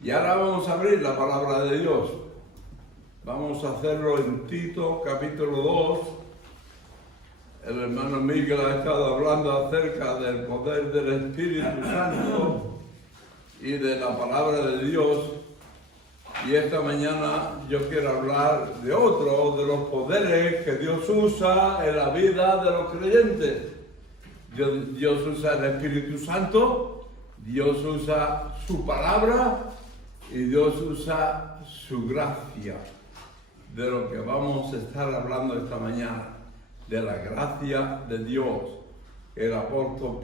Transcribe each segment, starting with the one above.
Y ahora vamos a abrir la palabra de Dios. Vamos a hacerlo en Tito, capítulo 2. El hermano Miguel ha estado hablando acerca del poder del Espíritu Santo y de la palabra de Dios. Y esta mañana yo quiero hablar de otro de los poderes que Dios usa en la vida de los creyentes. Dios usa el Espíritu Santo, Dios usa su palabra y Dios usa su gracia. De lo que vamos a estar hablando esta mañana, de la gracia de Dios. El apóstol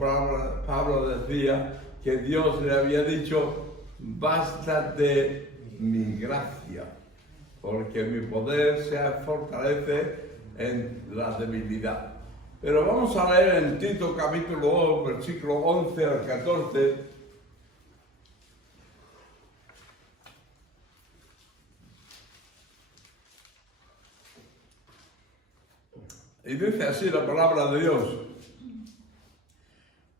Pablo decía que Dios le había dicho: bástate mi gracia, porque mi poder se fortalece en la debilidad. Pero vamos a leer en Tito capítulo 2, versículo 11 al 14. Y dice así la palabra de Dios: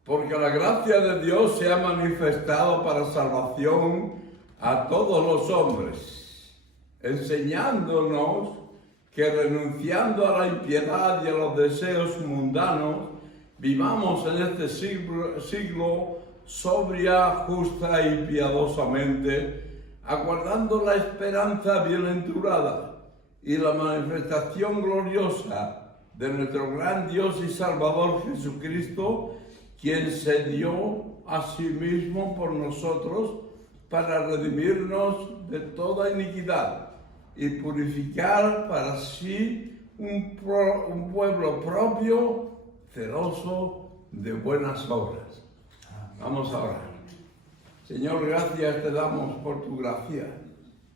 porque la gracia de Dios se ha manifestado para salvación a todos los hombres, enseñándonos que renunciando a la impiedad y a los deseos mundanos, vivamos en este siglo sobria, justa y piadosamente, aguardando la esperanza bienaventurada y la manifestación gloriosa de nuestro gran Dios y Salvador Jesucristo, quien se dio a sí mismo por nosotros para redimirnos de toda iniquidad y purificar para sí un pueblo propio, celoso de buenas obras. Vamos a orar. Señor, gracias te damos por tu gracia.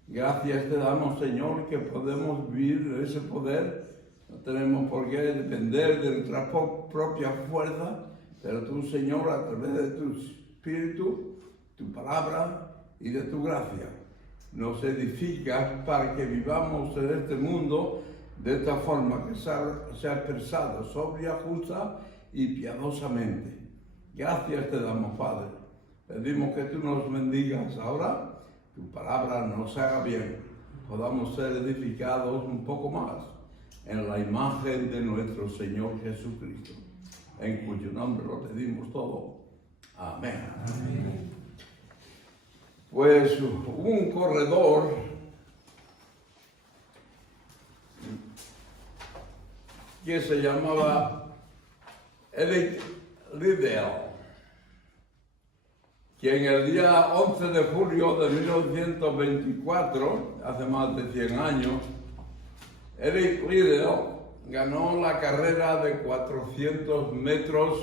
Gracias te damos, Señor, que podemos vivir ese poder. No tenemos por qué depender de nuestra propia fuerza, pero tú, Señor, a través de tu Espíritu, tu palabra y de tu gracia, nos edificas para que vivamos en este mundo de esta forma que se ha expresado, sobria, justa y piadosamente. Gracias te damos, Padre. Pedimos que tú nos bendigas ahora, tu palabra nos haga bien, podamos ser edificados un poco más en la imagen de nuestro Señor Jesucristo, en cuyo nombre lo pedimos todo. Amén. Amén. Pues hubo un corredor que se llamaba Eric Liddell, que en el día 11 de julio de 1924, hace más de 100 años, Eric Liddell ganó la carrera de 400 metros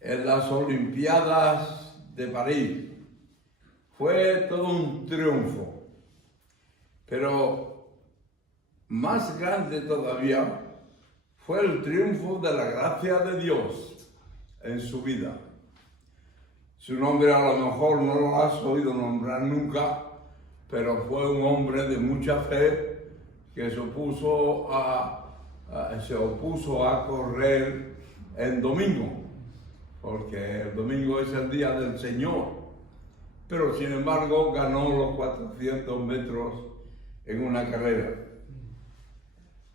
en las Olimpiadas de París. Fue todo un triunfo, pero más grande todavía fue el triunfo de la gracia de Dios en su vida. Su nombre a lo mejor no lo has oído nombrar nunca, pero fue un hombre de mucha fe que se opuso a correr en domingo, porque el domingo es el día del Señor. Pero sin embargo ganó los 400 metros en una carrera.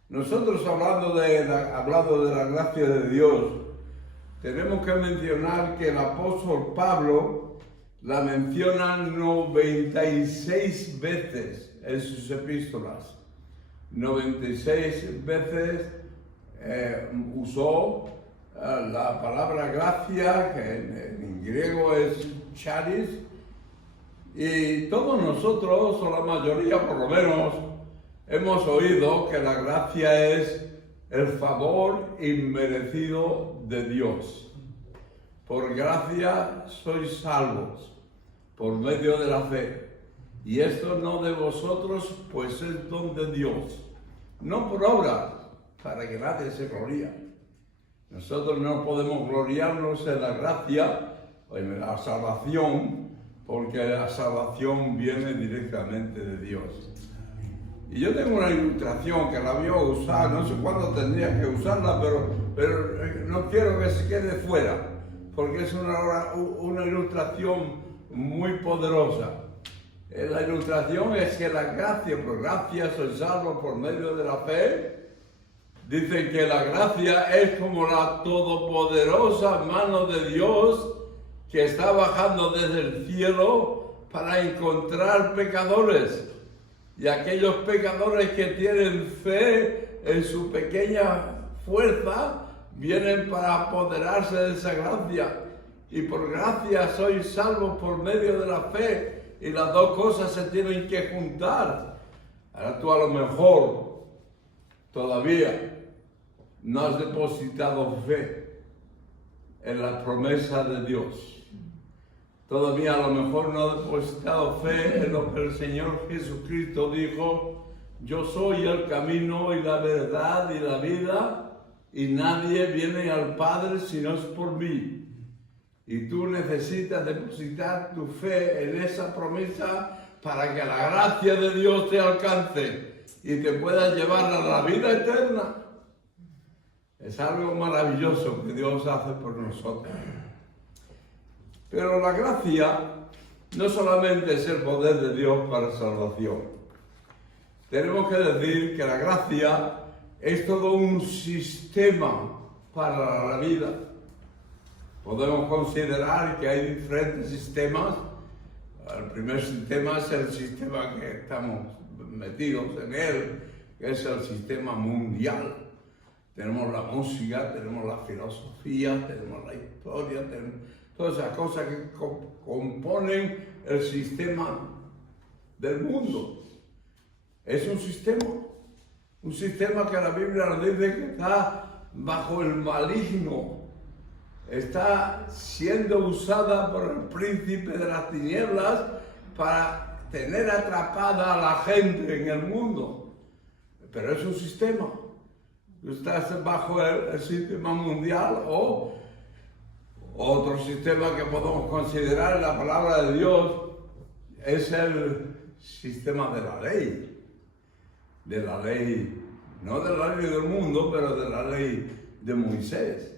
Nosotros hablando de la gracia de Dios, tenemos que mencionar que el apóstol Pablo la menciona 96 veces en sus epístolas. 96 veces usó la palabra gracia, que en griego es charis, y todos nosotros, o la mayoría por lo menos, hemos oído que la gracia es el favor inmerecido de Dios. Por gracia sois salvos, por medio de la fe. Y esto no de vosotros, pues es don de Dios, no por obras, para que nadie se gloríe. Nosotros no podemos gloriarnos en la gracia o en la salvación, porque la salvación viene directamente de Dios. Y yo tengo una ilustración que la voy a usar, no sé cuándo tendría que usarla, pero no quiero que se quede fuera, porque es una ilustración muy poderosa. La ilustración es que la gracia, por gracia soy salvo por medio de la fe. Dicen que la gracia es como la todopoderosa mano de Dios que está bajando desde el cielo para encontrar pecadores. Y aquellos pecadores que tienen fe en su pequeña fuerza vienen para apoderarse de esa gracia. Y por gracia sois salvos por medio de la fe. Y las dos cosas se tienen que juntar. Ahora tú a lo mejor todavía no has depositado fe en la promesa de Dios. Todavía a lo mejor no has depositado fe en lo que el Señor Jesucristo dijo: yo soy el camino y la verdad y la vida, y nadie viene al Padre si no es por mí. Y tú necesitas depositar tu fe en esa promesa para que la gracia de Dios te alcance y te pueda llevar a la vida eterna. Es algo maravilloso que Dios hace por nosotros. Pero la gracia no solamente es el poder de Dios para salvación. Tenemos que decir que la gracia es todo un sistema para la vida. Podemos considerar que hay diferentes sistemas. El primer sistema es el sistema que estamos metidos en él, que es el sistema mundial. Tenemos la música, tenemos la filosofía, tenemos la historia, tenemos todas esas cosas que componen el sistema del mundo. Es un sistema que la Biblia nos dice que está bajo el maligno. Está siendo usada por el príncipe de las tinieblas para tener atrapada a la gente en el mundo. Pero es un sistema. Estás bajo el sistema mundial o otro sistema que podemos considerar en la palabra de Dios es el sistema de la ley. De la ley, no de la ley del mundo, pero de la ley de Moisés.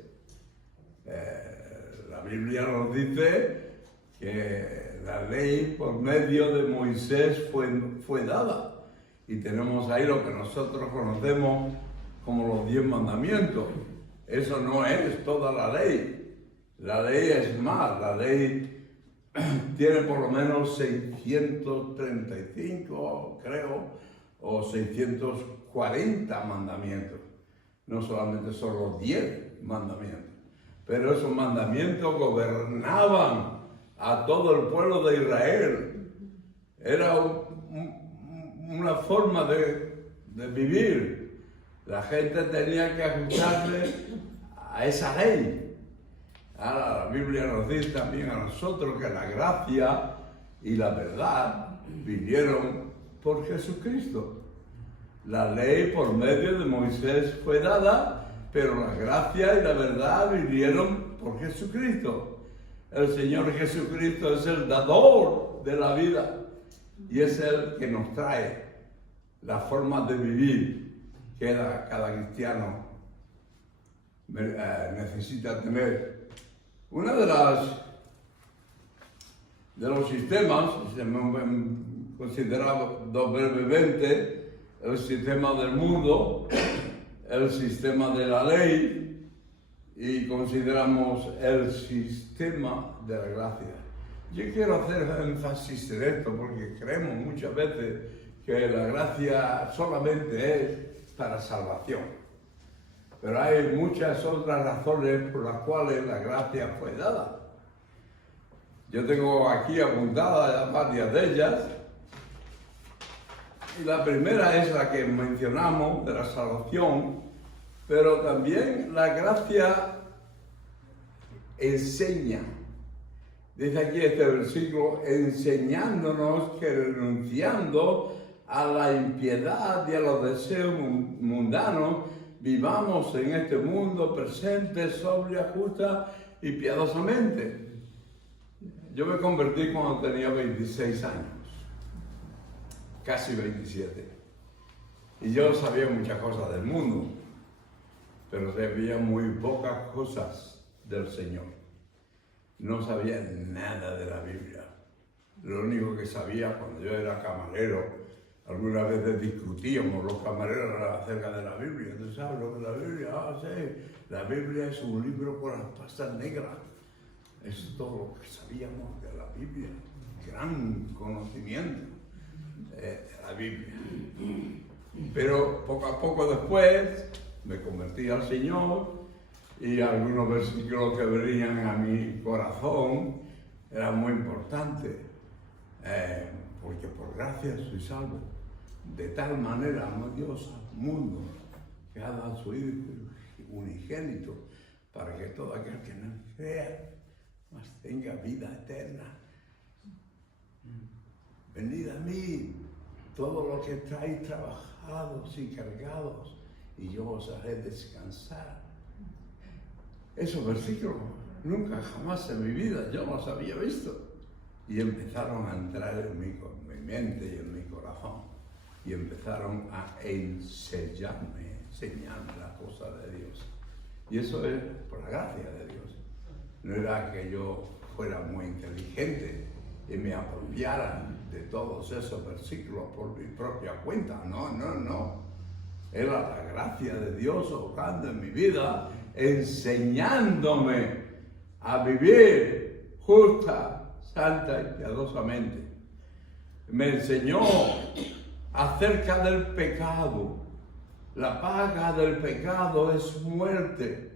La Biblia nos dice que la ley por medio de Moisés fue dada. Y tenemos ahí lo que nosotros conocemos como los 10 mandamientos. Eso no es toda la ley. La ley es más. La ley tiene por lo menos 635, creo, o 640 mandamientos. No solamente son los 10 mandamientos. Pero esos mandamientos gobernaban a todo el pueblo de Israel. Era una forma de vivir. La gente tenía que ajustarse a esa ley. Ahora la Biblia nos dice también a nosotros que la gracia y la verdad vinieron por Jesucristo. La ley por medio de Moisés fue dada, pero la gracia y la verdad vinieron por Jesucristo. El Señor Jesucristo es el dador de la vida y es el que nos trae la forma de vivir que cada cristiano necesita tener. Uno de los sistemas, se me considerado brevemente, el sistema del mundo, el sistema de la ley y consideramos el sistema de la gracia. Yo quiero hacer énfasis en esto porque creemos muchas veces que la gracia solamente es para salvación. Pero hay muchas otras razones por las cuales la gracia fue dada. Yo tengo aquí apuntadas varias de ellas. Y la primera es la que mencionamos, de la salvación, pero también la gracia enseña. Dice aquí este versículo, enseñándonos que renunciando a la impiedad y a los deseos mundanos, vivamos en este mundo presente, sobria, justa y piadosamente. Yo me convertí cuando tenía 26 años. Casi 27. Y yo sabía muchas cosas del mundo, pero sabía muy pocas cosas del Señor. No sabía nada de la Biblia, Lo único que sabía cuando yo era camarero, algunas veces discutíamos los camareros acerca de la Biblia. ¿Tú sabes lo que es la Biblia? Ah, sí. La Biblia es un libro con las pastas negras. Es todo lo que sabíamos de la Biblia. Gran conocimiento de la Biblia. Pero poco a poco después me convertí al Señor y algunos versículos que venían a mi corazón eran muy importantes. Porque por gracia soy salvo. De tal manera amó Dios al mundo que ha dado a su Hijo unigénito para que todo aquel que no crea mas tenga vida eterna. Venid a mí, todos los que estáis trabajados y cargados, y yo os haré descansar. Esos versículos nunca jamás en mi vida yo los había visto. Y empezaron a entrar en mi mente y en mi corazón. Y empezaron a enseñarme las cosas de Dios. Y eso es por la gracia de Dios. No era que yo fuera muy inteligente y me apropiara de todos esos versículos por mi propia cuenta. No. Era la gracia de Dios obrando en mi vida, enseñándome a vivir justa, santa y piadosamente. Me enseñó acerca del pecado. La paga del pecado es muerte,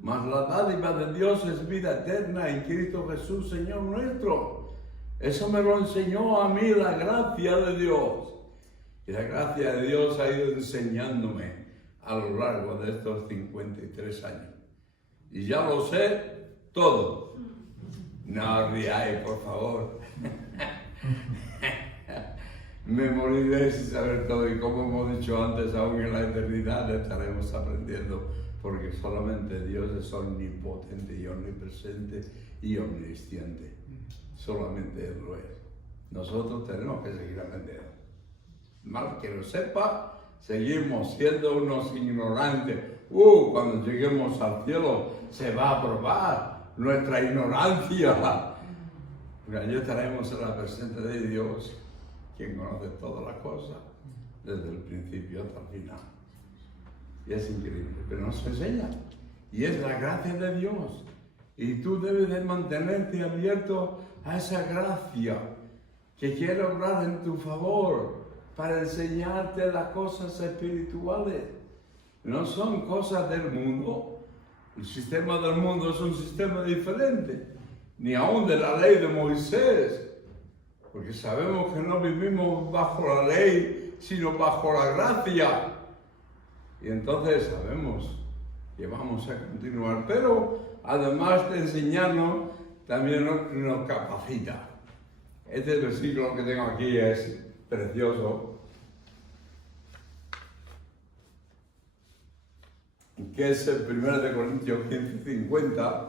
mas la dádiva de Dios es vida eterna en Cristo Jesús, Señor nuestro. Eso me lo enseñó a mí la gracia de Dios. Y la gracia de Dios ha ido enseñándome a lo largo de estos 53 años. Y ya lo sé todo. No riáis, por favor. Me moriré sin saber todo, y como hemos dicho antes, aún en la eternidad estaremos aprendiendo, porque solamente Dios es omnipotente y omnipresente y omnisciente. Solamente Él lo es. Nosotros tenemos que seguir aprendiendo. Mal que lo sepa, seguimos siendo unos ignorantes. Cuando lleguemos al cielo se va a probar nuestra ignorancia. Porque allí estaremos en la presencia de Dios, quien conoce todas las cosas, desde el principio hasta el final. Y es increíble, pero nos enseña. Y es la gracia de Dios. Y tú debes de mantenerte abierto a esa gracia que quiere obrar en tu favor para enseñarte las cosas espirituales. No son cosas del mundo. El sistema del mundo es un sistema diferente, ni aún de la ley de Moisés, porque sabemos que no vivimos bajo la ley, sino bajo la gracia. Y entonces sabemos que vamos a continuar, pero además de enseñarnos, también nos capacita. Este versículo que tengo aquí es precioso, que es el 1 Corintios 15:50,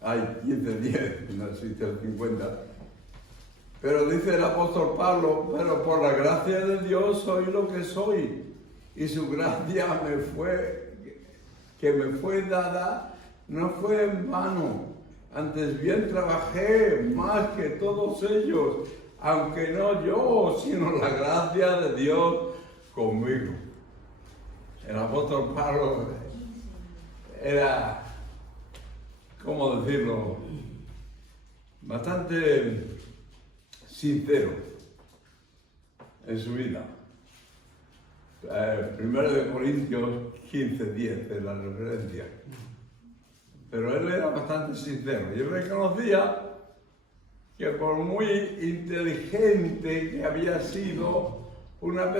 hay 15:10, no existe el 50, pero dice el apóstol Pablo: pero por la gracia de Dios soy lo que soy, y su gracia que me fue dada no fue en vano, antes bien trabajé más que todos ellos, aunque no yo, sino la gracia de Dios conmigo. El apóstol Pablo era, ¿cómo decirlo?, bastante sincero en su vida. 1 Corintios 15:10 es la referencia. Pero él era bastante sincero y reconocía que por muy inteligente que había sido, una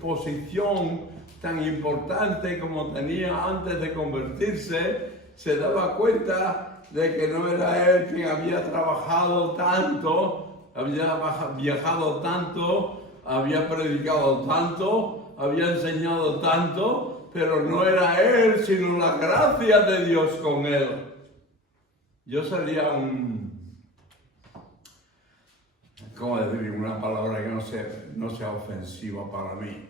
posición tan importante como tenía antes de convertirse, se daba cuenta de que no era él quien había trabajado tanto, había viajado tanto, había predicado tanto, había enseñado tanto, pero no era él, sino la gracia de Dios con él. Yo sería ¿cómo decir? Una palabra que no sea ofensiva para mí.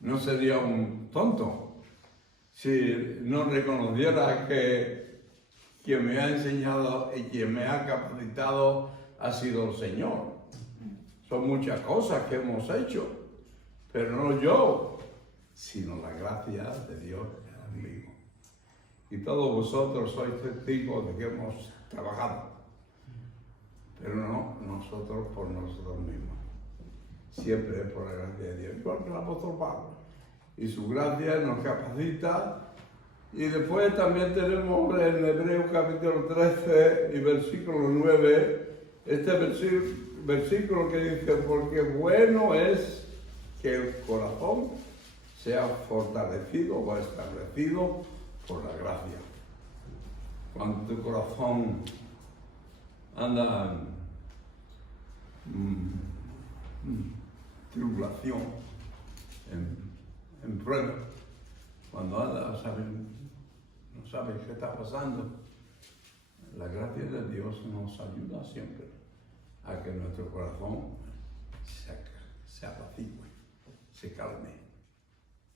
No sería un tonto si no reconociera que quien me ha enseñado y quien me ha capacitado ha sido el Señor. Son muchas cosas que hemos hecho, pero no yo, sino la gracia de Dios conmigo. Y todos vosotros sois testigos de que hemos trabajado, pero no nosotros por nosotros mismos. Siempre es por la gracia de Dios, igual que el apóstol Pablo. Y su gracia nos capacita. Y después también tenemos en Hebreos capítulo 13 y versículo 9, este versículo que dice, porque bueno es que el corazón sea fortalecido o establecido por la gracia. Cuando tu corazón anda en tribulación, en prueba, cuando anda, no sabes qué está pasando, la gracia de Dios nos ayuda siempre a que nuestro corazón se apacigüe, se calme,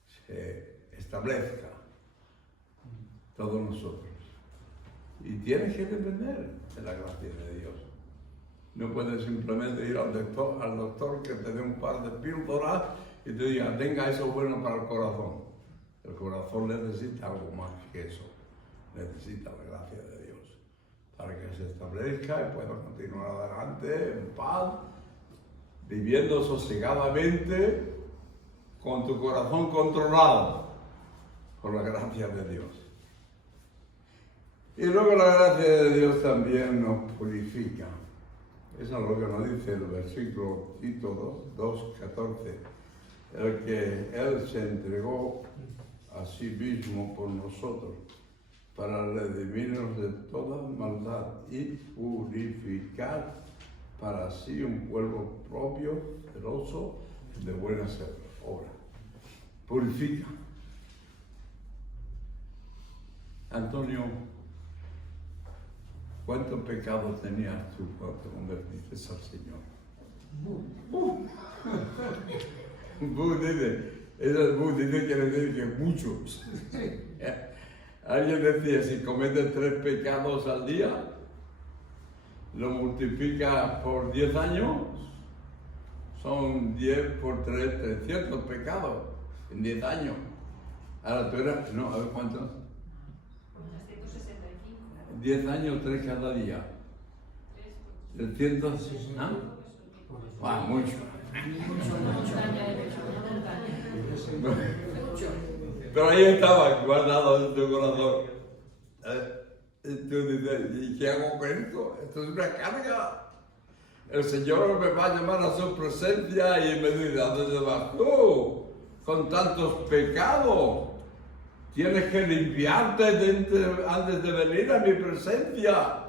se establezca, todos nosotros. Y tienes que depender de la gracia de Dios. No puedes simplemente ir al doctor que te dé un par de píldoras y te diga, tenga eso bueno para el corazón. El corazón necesita algo más que eso. Necesita la gracia de Dios para que se establezca y pueda continuar adelante en paz, viviendo sosegadamente con tu corazón controlado por la gracia de Dios. Y luego la gracia de Dios también nos purifica. Eso es lo que nos dice el versículo Tito 2:14. El que Él se entregó a sí mismo por nosotros para redimirnos de toda maldad y purificar para sí un pueblo propio, celoso de buenas obras. Purifica. Antonio, ¿cuántos pecados tenías tú cuando te convertiste al Señor? Dice quiere decir que muchos. Alguien decía, si cometes 3 pecados al día, lo multiplica por 10 años, son 10 por 3, 300 pecados en 10 años. Ahora tú eras, no, a ver cuántos. 10 años, 3 cada día. 300, ¿ah? Ah, mucho. Pero ahí estaba, guardado en tu corazón. Tú dices, ¿y qué hago con esto? Esto es una carga. El Señor me va a llamar a su presencia y me dice, ¿a dónde vas tú? Con tantos pecados. Tienes que limpiarte antes de venir a mi presencia.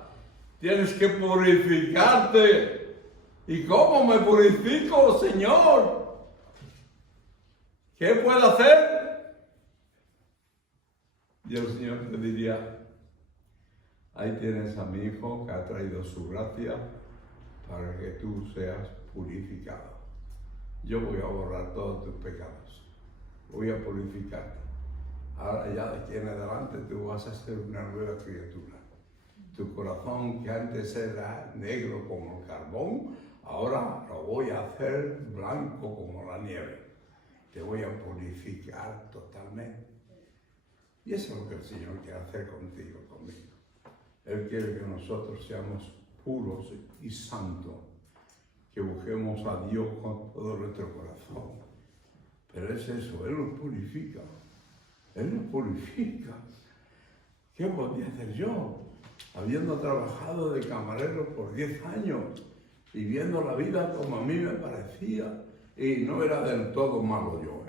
Tienes que purificarte. ¿Y cómo me purifico, Señor? ¿Qué puedo hacer? Y el Señor te diría, ahí tienes a mi hijo que ha traído su gracia para que tú seas purificado. Yo voy a borrar todos tus pecados. Voy a purificarte. Ahora ya de aquí en adelante tú vas a ser una nueva criatura. Tu corazón que antes era negro como el carbón, ahora lo voy a hacer blanco como la nieve. Te voy a purificar totalmente. Y eso es lo que el Señor quiere hacer contigo, conmigo. Él quiere que nosotros seamos puros y santos, que busquemos a Dios con todo nuestro corazón. Pero es eso, Él nos purifica. Él nos purifica. ¿Qué podía hacer yo? Habiendo trabajado de camarero por 10 años, viviendo la vida como a mí me parecía, y no era del todo malo yo.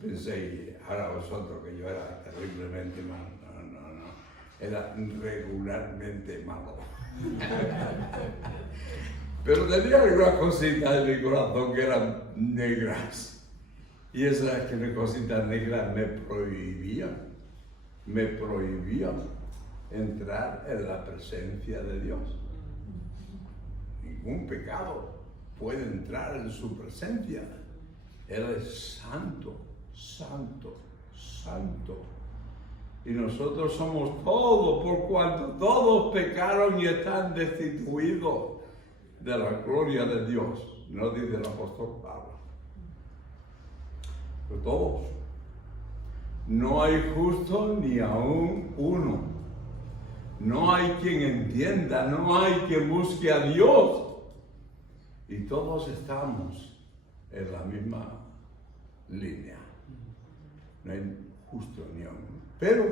Pensé, ahora vosotros, que yo era terriblemente malo. No. Era regularmente malo. Pero tenía algunas cositas en mi corazón que eran negras. Y esas cositas negras me prohibían entrar en la presencia de Dios. Ningún pecado puede entrar en su presencia. Él es santo, santo, santo. Y nosotros somos todos, por cuanto todos pecaron y están destituidos de la gloria de Dios. no dice el apóstol Pablo. Pero todos. No hay justo ni aún uno. No hay quien entienda, no hay quien busque a Dios. Y todos estamos en la misma línea. No hay justo ni uno. Pero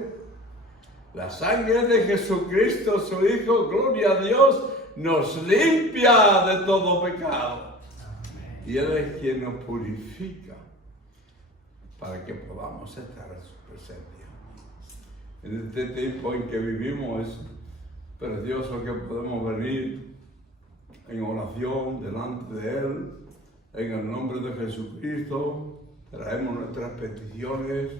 la sangre de Jesucristo, su Hijo, gloria a Dios, nos limpia de todo pecado. Y Él es quien nos purifica para que podamos estar en su presencia. En este tiempo en que vivimos es precioso que podemos venir en oración delante de Él, en el nombre de Jesucristo, traemos nuestras peticiones,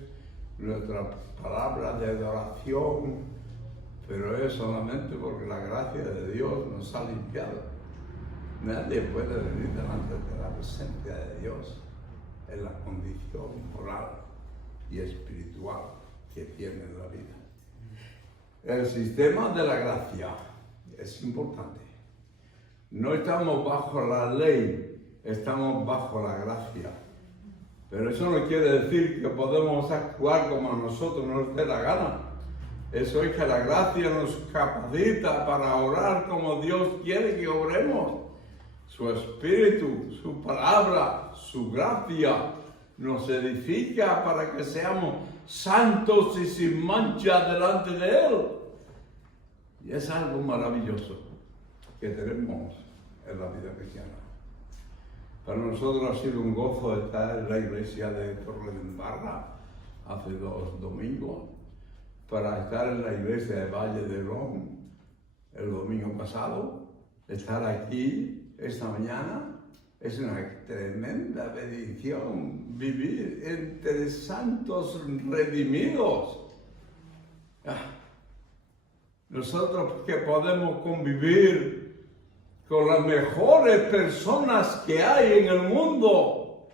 nuestras palabras de adoración, pero es solamente porque la gracia de Dios nos ha limpiado. Nadie puede venir delante de la presencia de Dios en la condición moral y espiritual que tiene la vida. El sistema de la gracia es importante. No estamos bajo la ley, estamos bajo la gracia. Pero eso no quiere decir que podemos actuar como a nosotros nos dé la gana. Eso es que la gracia nos capacita para orar como Dios quiere que oremos. Su Espíritu, su palabra, su gracia nos edifica para que seamos santos y sin mancha delante de Él. Y es algo maravilloso que tenemos en la vida cristiana. Para nosotros ha sido un gozo estar en la iglesia de Torredembarra hace 2 domingos, para estar en la iglesia de Valle de Ron el domingo pasado, estar aquí esta mañana. Es una tremenda bendición vivir entre santos redimidos. Nosotros que podemos convivir con las mejores personas que hay en el mundo.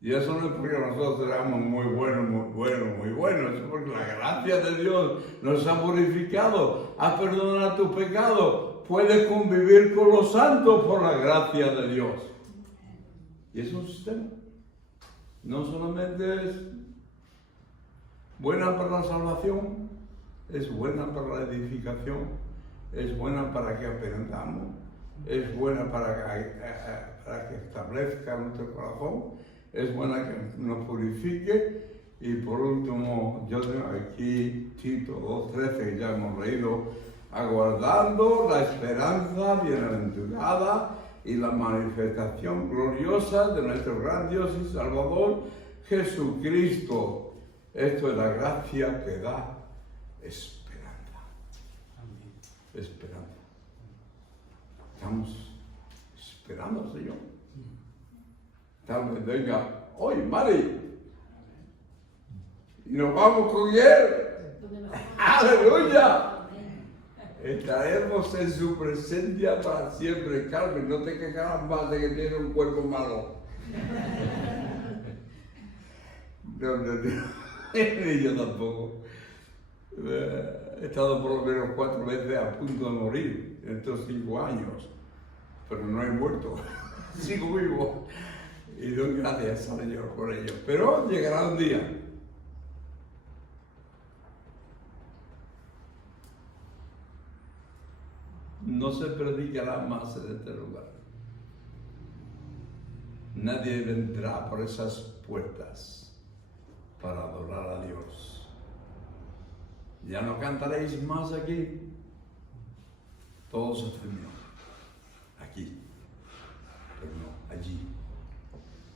Y eso no es porque nosotros seamos muy buenos, es porque la gracia de Dios nos ha purificado, ha perdonado tu pecado. Puedes convivir con los santos por la gracia de Dios. Y es un sistema. No solamente es buena para la salvación, es buena para la edificación, es buena para que aprendamos, es buena para que establezca nuestro corazón, es buena que nos purifique. Y por último, yo tengo aquí Tito 2:13, que ya hemos leído: aguardando la esperanza bienaventurada y la manifestación gloriosa de nuestro gran Dios y Salvador Jesucristo. Esto es la gracia que da esperanza. Amén. Esperanza. Estamos esperando, Señor. Tal vez venga hoy, Mari, y nos vamos con Él. ¡Aleluya! Estaremos en su presencia para siempre. Carmen, no te quejarás más de que tienes un cuerpo malo. No. Ni yo tampoco. He estado por lo menos 4 veces a punto de morir en estos 5 años, pero no he muerto. Sigo vivo. Y doy gracias al Señor por ello. Pero llegará un día. No se predicará más en este lugar. Nadie vendrá por esas puertas para adorar a Dios. Ya no cantaréis más aquí. Todo se terminó. Aquí. Pero no, allí.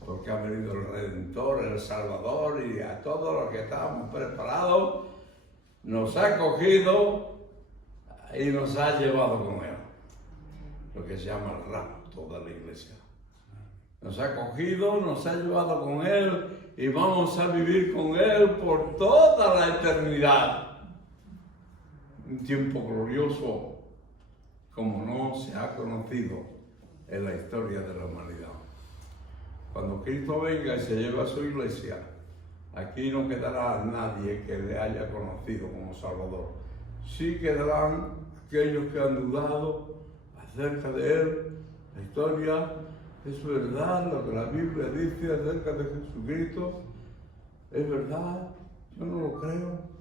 Porque ha venido el Redentor, el Salvador, y a todo lo que estábamos preparados nos ha cogido y nos ha llevado con Él. Lo que se llama el rapto de la iglesia. Nos ha cogido, nos ha llevado con Él y vamos a vivir con Él por toda la eternidad. Un tiempo glorioso como no se ha conocido en la historia de la humanidad. Cuando Cristo venga y se lleve a su iglesia, aquí no quedará nadie que le haya conocido como Salvador. Sí quedarán aquellos que han dudado acerca de Él. La historia Es verdad lo que la Biblia dice acerca de Jesucristo. Es verdad. Yo no lo creo.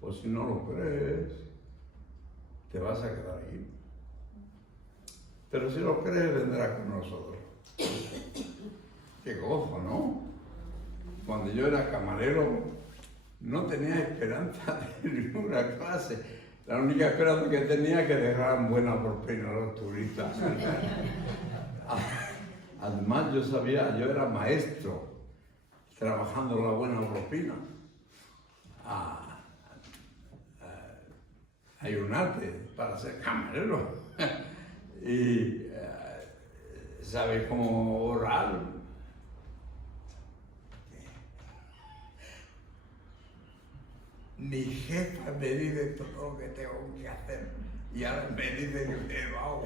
Pues si no lo crees, te vas a quedar aquí. Pero si lo crees, vendrá con nosotros. Qué gozo, ¿no? Cuando yo era camarero, no tenía esperanza de ninguna clase. La única esperanza que tenía es que dejaran buena propina a los turistas. Además, yo era maestro, trabajando la buena propina. Hay un arte para ser camarero. Y ¿sabes cómo orar? Mi jefa me dice todo lo que tengo que hacer y ahora me dice que me lo hago.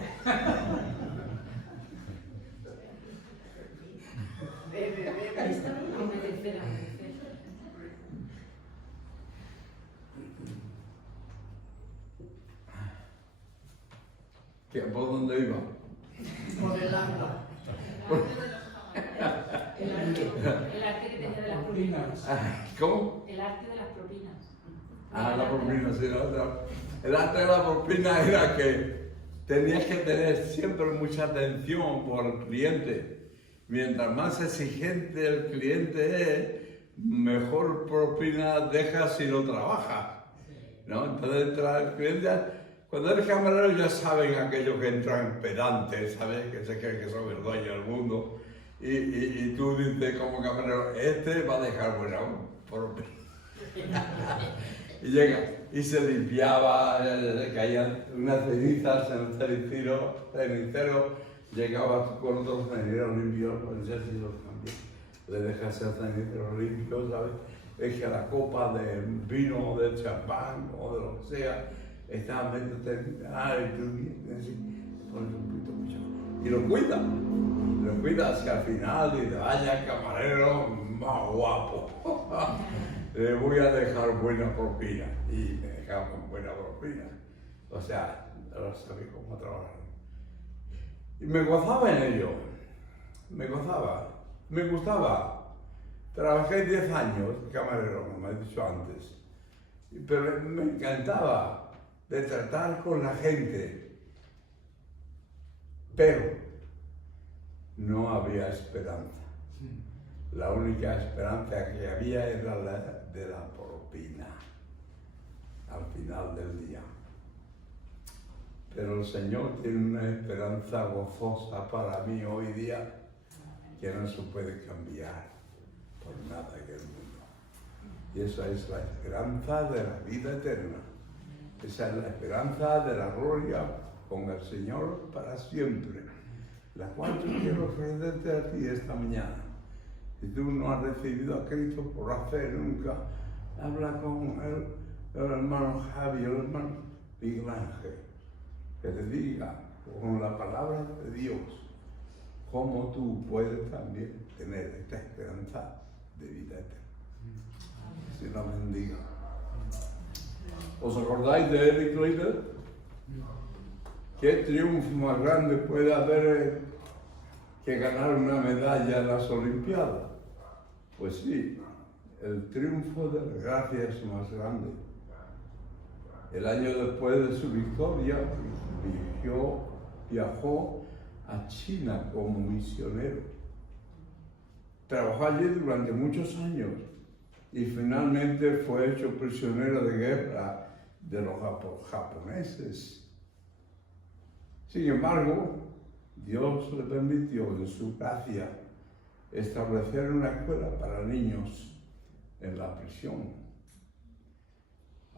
¿Por dónde iba? Por el agua. El arte que tenía de las propinas. ¿Cómo? El arte de las propinas. La propina, sí. El arte de la propina era que tenías que tener siempre mucha atención por el cliente. Mientras más exigente el cliente es, mejor propina dejas si no trabajas, ¿no? Entonces entra el cliente, cuando eres camarero ya saben aquellos que entran pedantes, ¿sabes? Que se creen que son el dueño del mundo. Y tú dices como camarero, este va a dejar buena propina. Y llega, y se limpiaba, caían unas cenizas en el cenicero, llegabas con otros ceniceros limpios, pues ya si los cambias, le dejas el cenicero limpio, ¿sabes? Es que la copa de vino, de champán o de lo que sea, está metiéndote, pones un poquito mucho. Y lo cuida hacia el final y te vaya camarero más guapo. Le voy a dejar buena propina. Y me dejaban buena propina. O sea, no sabía cómo trabajar. Y me gozaba en ello. Me gustaba. Trabajé 10 años de camarero, como he dicho antes. Pero me encantaba de tratar con la gente. Pero no había esperanza. La única esperanza que había era la de la propina al final del día. Pero el Señor tiene una esperanza gozosa para mí hoy día que no se puede cambiar por nada en el mundo. Y esa es la esperanza de la vida eterna. Esa es la esperanza de la gloria con el Señor para siempre, la cual yo quiero ofrecerte a ti esta mañana. Si tú no has recibido a Cristo por la fe nunca, habla con el hermano Javi, el hermano Miguel Ángel, que te diga con la palabra de Dios cómo tú puedes también tener esta esperanza de vida eterna. Si la bendiga. ¿Os acordáis de Eric Liddell? ¿Qué triunfo más grande puede haber que ganar una medalla en las Olimpiadas? Pues sí, el triunfo de la gracia es más grande. El año después de su victoria, viajó a China como misionero. Trabajó allí durante muchos años y finalmente fue hecho prisionero de guerra de los japoneses. Sin embargo, Dios le permitió en su gracia establecer una escuela para niños en la prisión.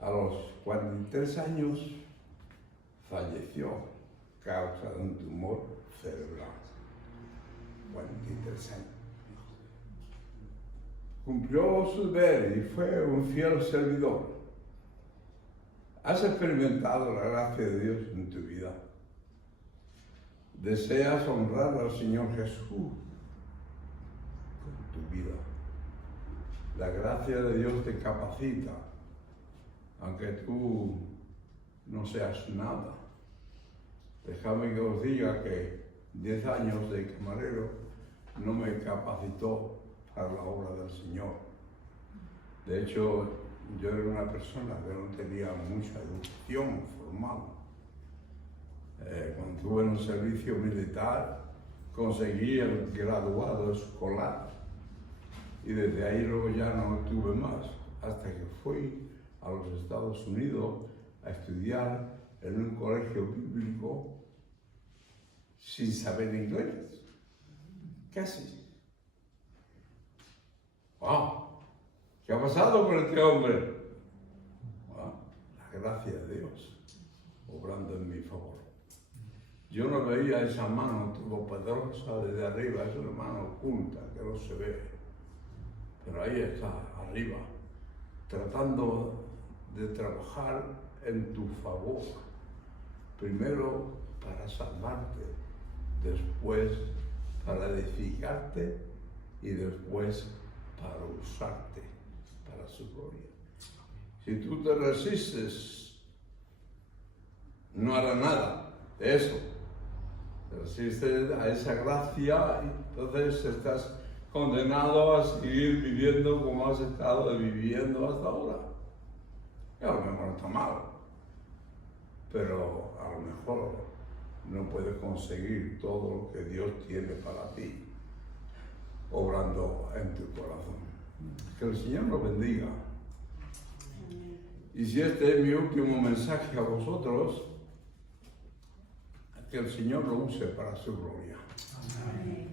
A los 43 años falleció a causa de un tumor cerebral. 43 años. Cumplió su deber y fue un fiel servidor. ¿Has experimentado la gracia de Dios en tu vida? ¿Deseas honrar al Señor Jesús con tu vida? La gracia de Dios te capacita, aunque tú no seas nada. Déjame que os diga que 10 años de camarero no me capacitó para la obra del Señor. De hecho, yo era una persona que no tenía mucha educación formal. Cuando estuve en un servicio militar, conseguí el graduado escolar y desde ahí luego ya no tuve más, hasta que fui a los Estados Unidos a estudiar en un colegio bíblico sin saber inglés, casi. ¡Wow! ¿Qué ha pasado con este hombre? Wow, la gracia de Dios obrando en mi favor. Yo no veía esa mano todopoderosa desde arriba, es una mano oculta que no se ve, pero ahí está, arriba, tratando de trabajar en tu favor. Primero para salvarte, después para edificarte y después para usarte para su gloria. Si tú te resistes, no hará nada de eso. Te resistes a esa gracia y entonces estás condenado a seguir viviendo como has estado viviendo hasta ahora. Y a lo mejor no está mal, pero a lo mejor no puedes conseguir todo lo que Dios tiene para ti, obrando en tu corazón. Que el Señor nos bendiga. Y si este es mi último mensaje a vosotros, que el Señor lo use para su gloria. Amén.